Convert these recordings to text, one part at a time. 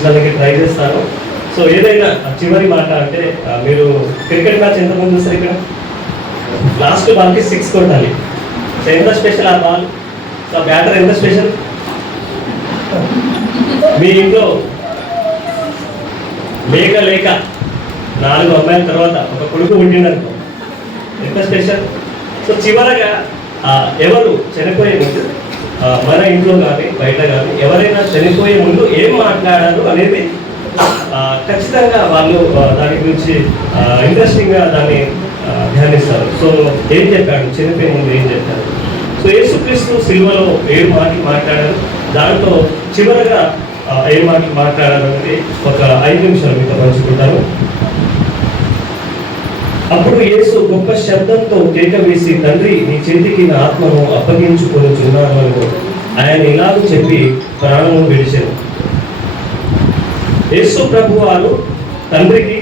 చూపించడానికి ట్రై చేస్తాను. సో ఏదైనా చివరి మాట అంటే మీరు క్రికెట్ మ్యాచ్ ఎంతమంది చూస్తారు ఇక్కడ? లాస్ట్ బాల్కి 6 కొట్టాలి. సో ఎంత స్పెషల్ ఆ బాల్? సో బ్యాటర్ ఎంత స్పెషల్? మీ ఇంట్లో లేక 4 అమ్మాయిల తర్వాత ఒక కొడుకు ఉండిందనుకో, ఎంత స్పెషల్. సో చివరగా ఎవరు చనిపోయే ముందు మన ఇంట్లో కానీ బయట కానీ ఎవరైనా చనిపోయే ముందు ఏం మాట్లాడారు అనేది ఖచ్చితంగా వాళ్ళు దాని గురించి ఇంట్రెస్టింగ్గా దాన్ని ధ్యానిస్తారు. సో ఏం చెప్పాడు, చనిపోయే ముందు ఏం చెప్పాడు? సో యేసుక్రీస్తు సిలువలో 7 మాటలు మాట్లాడారు. దాంట్లో చివరగా 7 మాటలు మాట్లాడారు అనేది ఒక 5 నిమిషాలు మీతో పంచుకుంటాను. అప్పుడు యేసు గొప్ప శబ్దంతో కేక వేసి, తండ్రి నీ చేతికి నా ఆత్మను అప్పగించుకొనుచున్నాను అని ఆయన ఇలాగూ చెప్పి ప్రాణము విడిచారు. యేసు ప్రభు వారు తండ్రికి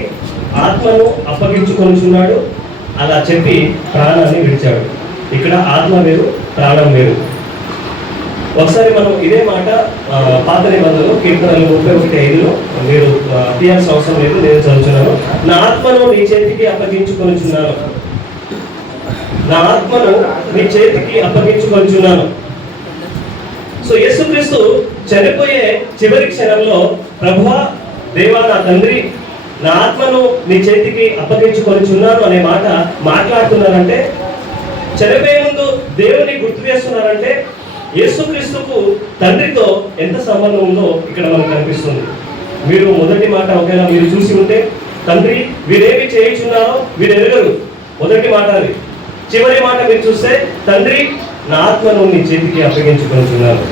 ఆత్మను అప్పగించుకొనుచున్నాడు, అలా చెప్పి ప్రాణాన్ని విడిచాడు. ఇక్కడ ఆత్మ వేరు, ప్రాణం వేరు. ఒకసారి మనం ఇదే మాట పాత నిబంధనలో కీర్తనలు 31:5లో మీరు తీయాల్సిన అవసరం లేదు, నేను చదువుతున్నాను. నా ఆత్మను నీ చేతికి అప్పగించుకొనుచున్నాను, నా ఆత్మను నీ చేతికి అప్పగించుకొనుచున్నాను. సో యేసుక్రీస్తు చనిపోయే చివరి క్షణంలో, ప్రభువా దేవా నా తండ్రి నా ఆత్మను నీ చేతికి అప్పగించుకొనుచున్నాను అనే మాట మాట్లాడుతున్నారంటే, చనిపోయే ముందు దేవుని గుర్తు చేస్తున్నారంటే యేసుక్రీస్తుకు తండ్రితో ఎంత సంబంధం ఉందో ఇక్కడ మనకు కనిపిస్తుంది. మీరు మొదటి మాట ఒకవేళ మీరు చూసి ఉంటే, తండ్రి వీరేమి చేయించున్నారో వీరు ఎరగరు, మొదటి మాట అది. చివరి మాట మీరు చూస్తే, తండ్రి నా ఆత్మను నీ చేతికి అప్పగించుకొనుచున్నారు.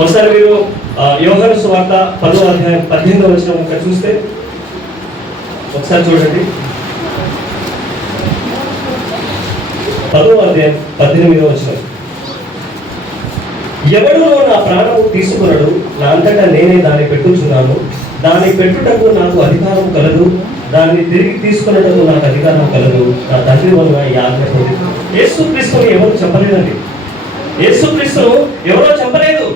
ఒకసారి మీరు యోహాను సువార్త 10వ అధ్యాయం 18వ వచనం ఇంకా చూస్తే ఒకసారి చూడండి. 10వ అధ్యాయం 18వ వచనం. ఎవడునో నా ప్రాణము తీసుకున్నాడు, నా అంతటా నేనే దాన్ని పెట్టుచున్నాను, దాన్ని పెట్టుటకు నాకు అధికారం కలదు, దాన్ని తిరిగి తీసుకున్నటకు నాకు అధికారం కలదు, నా తండ్రి వలన ఈ ఆజ్ఞ పొంది. యేసుక్రీస్తుని ఎవరు చెప్పలేదండి. యేసుక్రీస్తును ఎవరో చెప్పలేదు.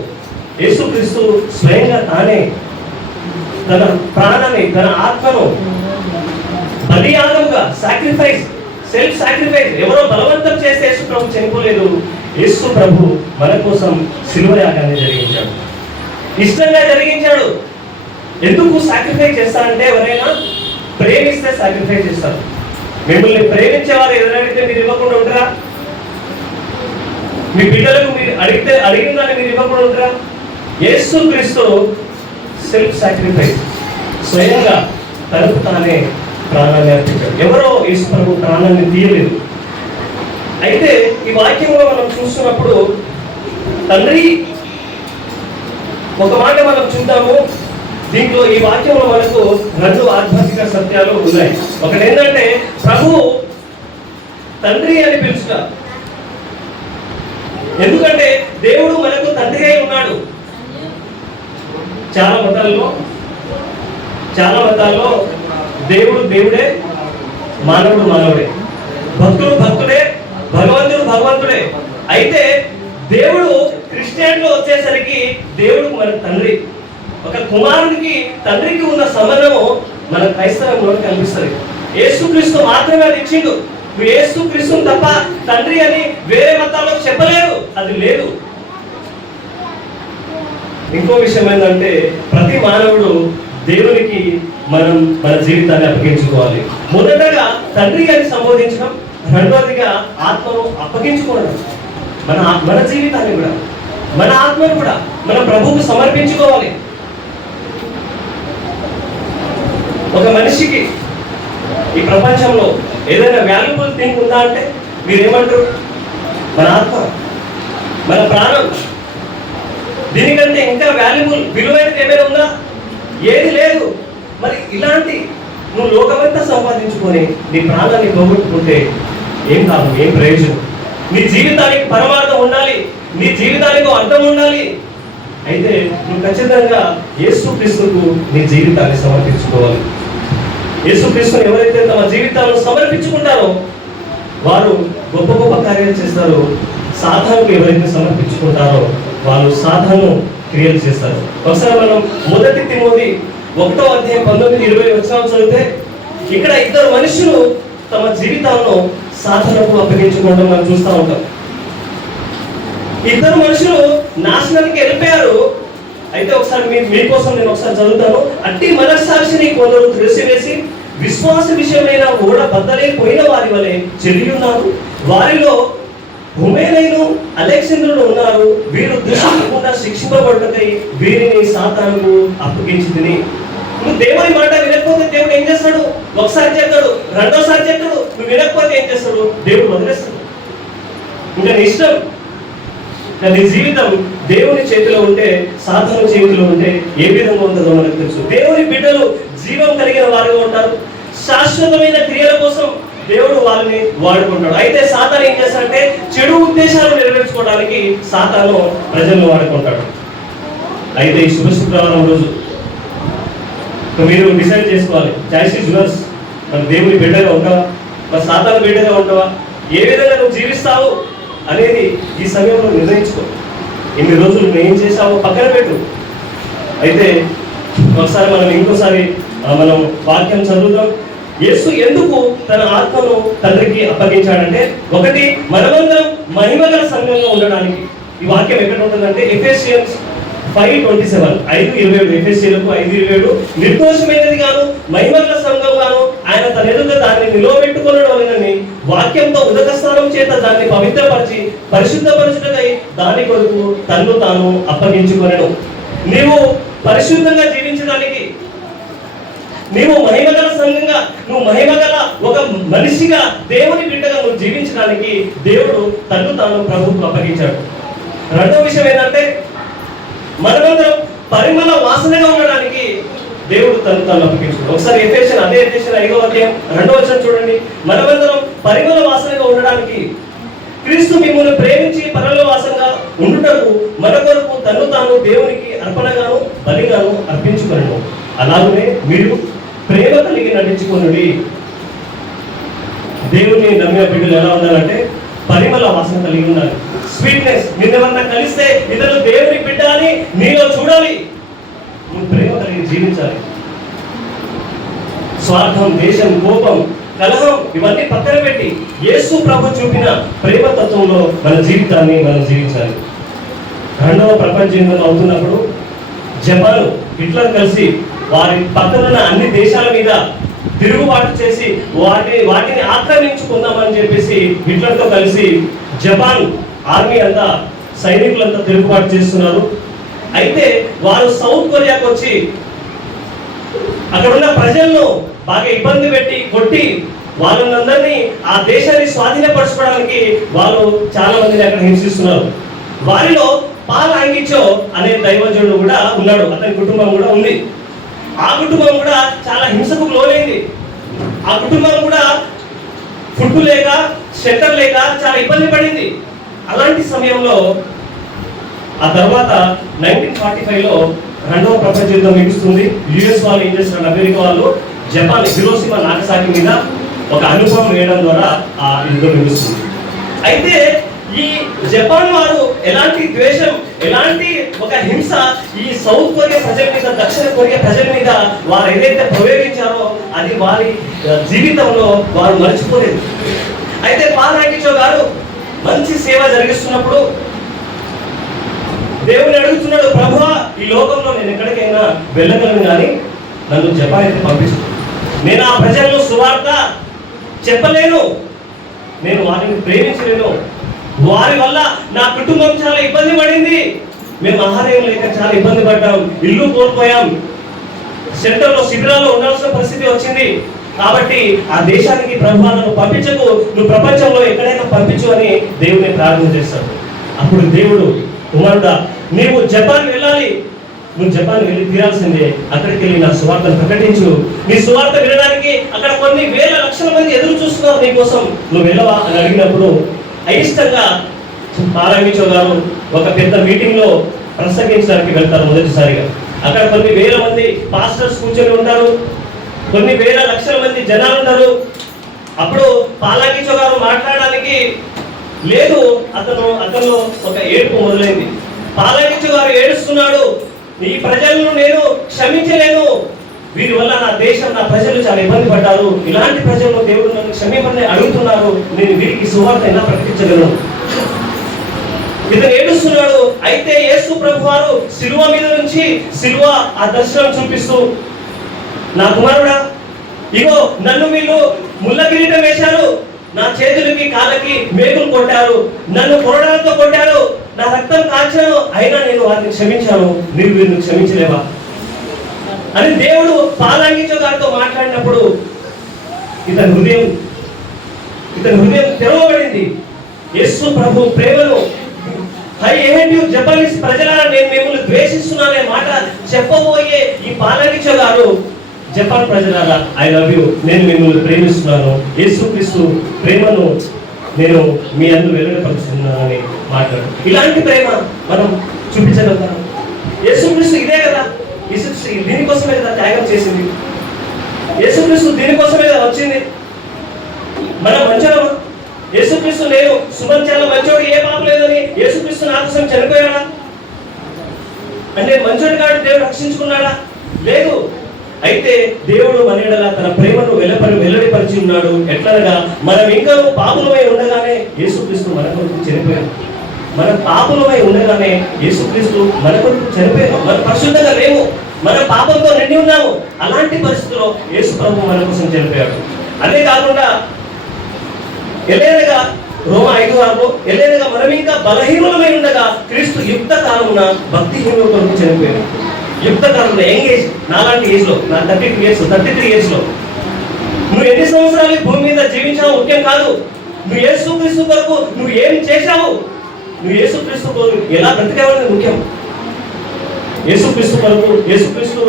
యేసుక్రీస్తు స్వయంగా తానే తన ప్రాణాన్ని, తన ఆత్మను బలియాగముగా, సాక్రిఫైస్, సెల్ఫ్ సాక్రిఫైస్, ఎవరో బలవంతం చేస్తే యేసు ప్రభు చనిపోలేదు. యేసు ప్రభు మన కోసం శిలువ యాగాన్ని జరిగించాడు, ఇష్టంగా జరిగించాడు. ఎందుకు సాక్రిఫైస్ చేస్తారంటే, ఎవరైనా ప్రేమిస్తే సాక్రిఫైస్ చేస్తారు. మిమ్మల్ని ప్రేమించేవారు ఎదురైతే మీరు ఇవ్వకుండా ఉంటారా? మీ బిడ్డలకు మీరు అడిగిన దాన్ని మీరు ఇవ్వకుండా ఉంటారా? యేసుక్రీస్తు సెల్ఫ్ సాక్రిఫైస్, స్వయంగా తనకు తానే ప్రాణాన్ని అర్పించాడు. ఎవరో యేసు ప్రభు ప్రాణాన్ని తీయలేదు. అయితే ఈ వాక్యంలో మనం చూస్తున్నప్పుడు తండ్రి ఒక మాట మనం చూద్దాము. దీంట్లో ఈ వాక్యంలో మనకు 2 ఆధ్యాత్మిక సత్యాలు ఉన్నాయి. ఒకటి ఏంటంటే, ప్రభు తండ్రి అని పిలుచుట. ఎందుకంటే దేవుడు మనకు తండ్రి అయి ఉన్నాడు. చాలా మతాల్లో దేవుడు దేవుడే, మానవుడు మానవుడే, భక్తుడు భక్తుడే, భగవంతుడు భగవంతుడే. అయితే దేవుడు క్రిస్టియన్లో వచ్చేసరికి దేవుడు మన తండ్రి. ఒక కుమారుడికి తండ్రికి ఉన్న సంబంధము మన క్రైస్తవంలో కనిపిస్తుంది. యేసుక్రీస్తు మాత్రమే అది ఇచ్చిండు. యేసుక్రీస్తుని తప్ప తండ్రి అని వేరే మతాల్లో చెప్పలేరు, అది లేదు. ఇంకో విషయం ఏంటంటే, ప్రతి మానవుడు దేవునికి మనం మన జీవితాన్ని అప్పగించుకోవాలి. మొదటగా తండ్రి అని సంబోధించడం, రెండవదిగా ఆత్మను అప్పగించుకోవడం. మన జీవితాన్ని కూడా, మన ఆత్మను కూడా మన ప్రభువుకు సమర్పించుకోవాలి. ఒక మనిషికి ఈ ప్రపంచంలో ఏదైనా వాల్యుబుల్ థింగ్ ఉందా అంటే మీరేమంటారు? మన ఆత్మ, మన ప్రాణం. దీనికంటే ఇంకా వాల్యుబుల్, విలువైనది ఏమైనా ఉందా? ఏది లేదు. మరి ఇలాంటి నువ్వు లోకమంతా సంపాదించుకొని నీ ప్రాణాన్ని పోగొట్టుకుంటే ఏం లాభం, ఏం ప్రయోజనం? నీ జీవితానికి పరమార్థం ఉండాలి, నీ జీవితానికి అర్థం ఉండాలి. అయితే నువ్వు ఖచ్చితంగా యేసుక్రీస్తుకు నీ జీవితాన్ని సమర్పించుకోవాలి. యేసుక్రీస్తుని ఎవరైతే తమ జీవితాలను సమర్పించుకుంటారో వారు గొప్ప గొప్ప కార్యాలు చేస్తారు. సాతానుకు ఎవరైతే సమర్పించుకుంటారో వాళ్ళు సాతాను క్రియలు చేస్తారు. ఒకసారి మనం 1 తిమోతి 1:19-20 చదివితే ఇక్కడ ఇద్దరు మనుషులు తమ జీవితాలను సాధనకు అప్పగించుకోవడం మనం చూస్తూ ఉంటాం. ఇద్దరు మనుషులు నాశనానికి వెళ్ళిపోయారు. అయితే ఒకసారి మీకోసం నేను ఒకసారి చదువుతాను. అట్టి మనస్సాక్షిని కొందరు త్రెసివేసి విశ్వాస విషయమైన ఓడ బద్దలైపోయిన వారి వలె చెల్లియున్నారు. వారిలో హుమేనైను అలెగ్జాండరులు ఉన్నారు. వీరు దుష్టుకుండా శిక్షింపబడుటకై వీరిని సాతానుకు అప్పగించింది. నువ్వు దేవుని మాట వినకపోతే దేవుడు ఏం చేస్తాడు? ఒకసారి చెప్తాడు, రెండోసారి చెప్తాడు. నువ్వు వినకపోతే ఏం చేస్తాడు? దేవుడు వదిలేస్తాడు. ఇంకా నీ ఇష్టం. నీ జీవితం దేవుని చేతిలో ఉంటే, సాతాను చేతిలో ఉంటే ఏ విధంగా ఉంటుందో మనకు తెలుసు. దేవుని బిడ్డలు జీవం కలిగిన వారుగా ఉంటారు. శాశ్వతమైన క్రియల కోసం దేవుడు వాళ్ళని వాడుకుంటాడు. అయితే సాతాను ఏం చేస్తాడంటే చెడు ఉద్దేశాలు నెరవేర్చుకోవడానికి సాతాను ప్రజలను వాడుకుంటాడు. అయితే ఈ శుభ శుక్రవారం రోజు మీరు డిసైడ్ చేసుకోవాలి. Choice is yours. మన దేవుని బిడ్డగా ఉంటావా, మన సాతాను బిడ్డగా ఉంటావా, ఏ విధంగా నువ్వు జీవిస్తావు అనేది ఈ సమయంలో నిర్ణయించుకో. ఇన్ని రోజులు నువ్వు ఏం చేసావో పక్కన పెట్టు. అయితే ఒకసారి మనం ఇంకోసారి మనం వాక్యం చదువుతాం. యేసు ఎందుకు తన ఆత్మను తండ్రికి అప్పగించాడంటే, ఒకటి మనమందరం మహిమగల సంఘంగా ఉండడానికి. ఈ వాక్యం ఎక్కడ ఉంటుందంటే ఎఫెసియన్స్ 5:27 5:27 ఎఫెసీయులకు 5:27 నిర్దోషమైనది గాను మహిమగల సంఘం గాను ఆయన తన ఎదుట దాన్ని నిలవబెట్టుకొనడం వలనని వాక్యంతో ఉదక స్నానం చేత దాన్ని పవిత్రపరిచి పరిశుద్ధపరచుటకై దాని కొరకు తన్ను తాను అప్పగించుకొనెను. నీవు పరిశుద్ధంగా జీవించడానికి, నీవు మహిమగల సంఘంగా, నువ్వు మహిమగల ఒక మనిషిగా, దేవుని బిడ్డగా నువ్వు జీవించడానికి దేవుడు తన్ను తాను ప్రభువుకు అప్పగించాడు. రెండవ విషయం ఏంటంటే, మనమందరం పరిమళ వాసనగా ఉండడానికి దేవుడు తను తాను అప్పగించాడు. ఒకసారి ఎఫెసీయులు 5:2 చూడండి. మనమందరం పరిమళ వాసనగా ఉండడానికి క్రీస్తు మిమ్మల్ని ప్రేమించి పరలోక వాసనగా ఉండుటకు మన కొరకు తను తాను దేవునికి అర్పణగాను బలిగాను అర్పించుకొనెను. అలాగనే మీరు ప్రేమ కలిగి నటించుకొనుడి. దేవుని నమ్మిన బిడ్డలు ఎలా ఉండాలంటే పరిమళ వాసన కలిగి ఉండాలి. స్వీట్నెస్. నిన్నెవరన్నా కలిస్తే ఇతరులు దేవుని బిడ్డ అని నీలో చూడాలి. నువ్వు ప్రేమ కలిగి జీవించాలి. స్వార్థం, దేశం, కోపం, కలహం ఇవన్నీ పక్కన పెట్టి యేసు ప్రభు చూపిన ప్రేమ తత్వంలో మన జీవితాన్ని మనం జీవించాలి. రెండవ ప్రపంచ యుద్ధం అవుతున్నప్పుడు జపాన్ హిట్లర్ కలిసి వారి పక్కనున్న అన్ని దేశాల మీద తిరుగుబాటు చేసి వాటిని ఆక్రమించుకుందామని చెప్పేసి హిట్లర్తో కలిసి జపాన్ ఆర్మీ అంతా, సైనికులంతా తిరుగుబాటు చేస్తున్నారు. అయితే వారు సౌత్ కొరియాకు వచ్చి అక్కడ ఉన్న ప్రజలను బాగా ఇబ్బంది పెట్టి కొట్టి వాళ్ళందరినీ ఆ దేశాన్ని స్వాధీనపరచుకోవడానికి వాళ్ళు చాలా మందిని అక్కడ హింసిస్తున్నారు. వారిలో పాల్ ఆంగిచో అనే దైవజనుడు కూడా ఉన్నాడు. అతని కుటుంబం కూడా ఉంది. ఆ కుటుంబం కూడా చాలా హింసకు లోనైంది. ఆ కుటుంబం కూడా ఫుడ్ లేక, షెల్టర్ లేక చాలా ఇబ్బంది పడింది. అలాంటి సమయంలో ఆ తర్వాత 1945లో రెండవ ప్రపంచ యుద్ధం ముగుస్తుంది. యుఎస్ వాళ్ళు ఏం చేస్తున్నారు, అమెరికా వాళ్ళు జపాన్ హిరోషిమా నాగసాకి మీద ఒక అనుభవం వేయడం ద్వారా ఆ యుద్ధం ముగుస్తుంది. అయితే ఈ జపాన్ వారు ఎలాంటి ద్వేషం, ఎలాంటి ఒక హింస ఈ సౌత్ కొరియా ప్రజల మీద, దక్షిణ కొరియా ప్రజల మీద వారు ఏదైతే ప్రయోగించారో అది వారి జీవితంలో వారు మర్చిపోలేదు. అయితే పాల్ ఆంగిచో గారు మంచి సేవ జరిగిస్తున్నప్పుడు దేవుని అడుగుతున్నాడు, ప్రభువా ఈ లోకంలో నేను ఎక్కడికైనా వెళ్ళగలను కానీ నన్ను జపాన్ అయితే పంపించు. నేను ఆ ప్రజల్లో సువార్త చెప్పలేను, నేను వారిని ప్రేమించలేను. వారి వల్ల నా కుటుంబం చాలా ఇబ్బంది పడింది. మేము ఆహారం లేక చాలా ఇబ్బంది పడ్డాం, ఇల్లు కోల్పోయాం, షెల్టర్లో, శిబిరాల్లో ఉండాల్సిన పరిస్థితి వచ్చింది. కాబట్టి ఆ దేశానికి ప్రభువును పంపించకు, నువ్వు ప్రపంచంలో ఎక్కడైనా పంపించు అని దేవుని ప్రార్థన చేస్తాడు. అప్పుడు దేవుడు, కుమారుడా నీవు జపాన్ వెళ్ళాలి, నువ్వు జపాన్ వెళ్ళి తీరాల్సిందే, అక్కడికి వెళ్ళి నా సువార్తను ప్రకటించు. నీ సువార్త వినడానికి అక్కడ కొన్ని వేల లక్షల మంది ఎదురు చూస్తున్నారు నీ కోసం, నువ్వు వెళ్ళవా అని అడిగినప్పుడు అయిష్టంగా పాల్ ఆంగిచో గారు ఒక పెద్ద మీటింగ్ లో ప్రసంగించడానికి వెళ్తారు మొదటిసారిగా. అక్కడ కొన్ని వేల మంది పాస్టర్స్ కూర్చొని ఉంటారు, కొన్ని వేల లక్షల మంది జనాలు ఉంటారు. అప్పుడు పాల్ ఆంగిచో గారు మాట్లాడడానికి లేదు, అతను ఒక ఏడుపు మొదలైంది. పాలగించు వారు ఏడుస్తున్నాడు, ఈ ప్రజలను నేను క్షమించలేను, వీరి వల్ల నా దేశం, నా ప్రజలు చాలా ఇబ్బంది పడ్డారు, ఇలాంటి ప్రజలను దేవుడు నన్ను క్షమించమని అడుగుతున్నారు, నేను వీరికి సువార్త ఎలా ప్రకటించగలను? ఇతను ఏడుస్తున్నాడు. అయితే యేసు ప్రభు వారు సిలువ మీద నుంచి సిలువ ఆ దర్శనం చూపిస్తూ, నా కుమారుడా, ఇగో నన్ను వీళ్ళు ముళ్ళ కిరీటం వేశారు, నా చేతులకి కాళ్ళకి మేకులు కొట్టారు, నన్ను కొరడాలతో కొట్టారు, నా రక్తం కాల్చాను, అయినా నేను వారిని క్షమించాను, మీరు వీరిని క్షమించలేవా అని దేవుడు పాలాంగిచో గారితో మాట్లాడినప్పుడు ఇతని హృదయం తెరవబడింది. యేసు ప్రభు ప్రేమను, హై ఏంటి జపానీస్ ప్రజలారా నేను మిమ్మల్ని ద్వేషిస్తున్నానే మాట చెప్పబోయే ఈ పాలాంగిచో గారు, జపాన్ ప్రజలారా ఐ లవ్ యూ, నేను మిమ్మల్ని ప్రేమిస్తున్నాను, యేసుక్రీస్తు ప్రేమను నేను మీ అందరూ వెల్లడిపరుస్తున్నానని మాట్లాడు. ఇలాంటి ప్రేమ మనం చూపించగలుగుతాం. యేసుక్రీస్తు ఇదే కదా, దీనికోసమే కదా త్యాగం చేసింది, యేసుక్రీస్తు దీనికోసమే కదా వచ్చింది. మనం మంచోడమా? యేసుక్రీస్తు నేను సుమన్ చాలా మంచోడు, ఏ పాపం లేదని యేసుక్రీస్తు నా కోసం చనిపోయాడా అంటే మంచోడు కాదు దేవుడు రక్షించుకున్నాడా? లేదు. అయితే దేవుడు మన యెడల తన ప్రేమను వెల్లడిపరిచి ఉన్నాడు. ఎట్లనగా మనం ఇంకా పాపులమై ఉండగానే యేసుక్రీస్తు మన కొరకు చనిపోయాడు. మన పాపులమై ఉండగానే యేసుక్రీస్తు మన కొరకు చనిపోయాడు. మనం పరిశుద్ధంగా లేము, మన పాపంతో నిండి ఉన్నాము. అలాంటి పరిస్థితుల్లో యేసు ప్రభు మన కోసం చనిపోయాడు. అదే కాకుండా ఎలేనగా రోమా 5:6 ఎలేనగా మనం ఇంకా బలహీనులమై ఉండగా క్రీస్తు యుక్త కాలమున భక్తిహీనుల కొరకు చనిపోయాడు. యుక్త కాలంలో, యంగ్ ఏజ్, నాలాంటి ఏజ్ లో, నా 33 ఇయర్స్ లో నువ్వు ఎన్ని సంవత్సరాలు భూమి మీద జీవించావు ముఖ్యం కాదు. నువ్వు యేసుక్రీస్తు కొరకు నువ్వు ఏం చేశావు, నువ్వు యేసుక్రీస్తు కొరకు ఎలా బ్రతికావనేది ముఖ్యం. యేసుక్రీస్తు కొరకు, యేసుక్రీస్తు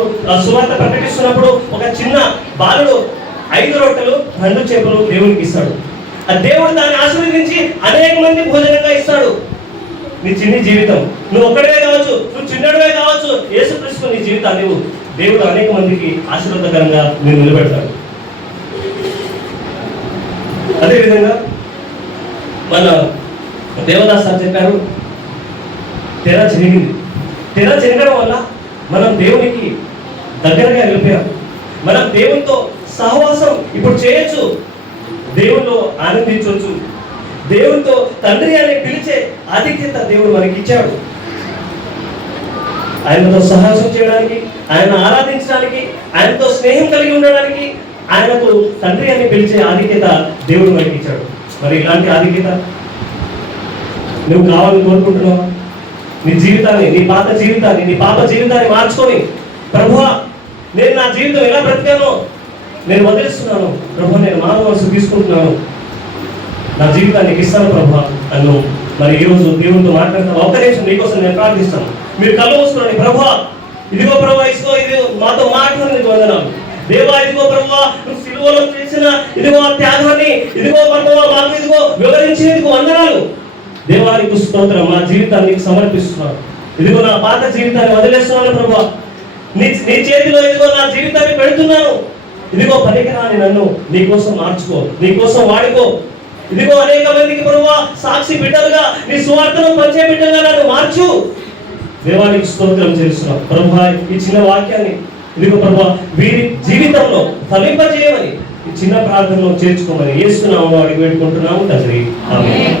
సువార్త ప్రకటిస్తున్నప్పుడు ఒక చిన్న బాలుడు 5 రొట్టెలు 2 చేపలు దేవునికి ఇస్తాడు. ఆ దేవుడు దాన్ని ఆశీర్వదించి అనేక మంది భోజనంగా ఇస్తాడు. నీ చిన్ని జీవితం, నువ్వు ఒక్కడే కావచ్చు, నువ్వు చిన్నడే కావచ్చు, యేసుక్రీస్తు నీ జీవితాన్ని దేవుడు అనేక మందికి ఆశీర్వాదకరంగా నేను నిలబెడతాడు. అదేవిధంగా మన దేవదాస్ సార్ చెప్పారు, తెర చిరగడం వల్ల మనం దేవునికి దగ్గరగా వెళ్ళిపోయాం. మనం దేవునితో సహవాసం ఇప్పుడు చేయొచ్చు, దేవునిలో ఆనందించవచ్చు, దేవునితో తండ్రి అని పిలిచే ఆధిక్యత దేవుడు మనకి ఇచ్చాడు. ఆయనతో సహవాసం చేయడానికి, ఆయన ఆరాధించడానికి, ఆయనతో స్నేహం కలిగి ఉండడానికి, ఆయనకు తండ్రి అని పిలిచే ఆధిక్యత దేవుడు మనకి ఇచ్చాడు. మరి ఇలాంటి ఆధిక్యత నువ్వు కావాలని కోరుకుంటున్నావా? నీ జీవితాన్ని, నీ పాత జీవితాన్ని, నీ పాప జీవితాన్ని మార్చుకొని, ప్రభువా నేను నా జీవితం ఎలా బ్రతికానో నేను వదిలిస్తున్నాను ప్రభు, నేను మానవ మనసు తీసుకుంటున్నాను, నా జీవితానికి ఇస్తాను ప్రభు అన్ను. మరి ఈరోజు దేవునితో మాట్లాడతాను. ఒక్క నిమిషం నీకోసం నేను ప్రార్థిస్తాను. మీరు కళ్ళు మూసుకోండి. ప్రభు ఇదిగో ప్రభు, ఇదిగో ఇది మాతో మాట్లాడిన వందనాలు దేవా, ఇదిగో ప్రభు నువ్వు సిలువలో చేసిన ఇదిగో త్యాగాన్ని, ఇదిగో ప్రభు మాకు ఇదిగో వివరించినందుకు వందనాలు దేవానికి స్తోత్రం. నా జీవితాన్ని సమర్పిస్తున్నాను. ఇదిగో నా పాత జీవితాన్ని వదిలేస్తున్నాను ప్రభు, నీ చేతిలో ఇదిగో నా జీవితాన్ని పెడుతున్నాను. ఇదిగో పనికిరాని నన్ను నీకోసం మార్చుకో, నీకోసం వాడుకో. ఇదిగో అనేక మందికి ప్రభువా సాక్షి బిడ్డలుగా, నీ సువార్తను పంచే బిడ్డలుగా నన్ను మార్చు. దేవానికి స్తోత్రం చేస్తున్నాం ప్రభువా. ఈ చిన్న వాక్యాన్ని ఇదిగో ప్రభువా వీరి జీవితంలో ఫలింపజేయమని ఈ చిన్న ప్రార్థనలో చేర్చుకోమని యేసు నామములో అడిగి పెట్టుకుంటున్నాము తండ్రి. ఆమేన్.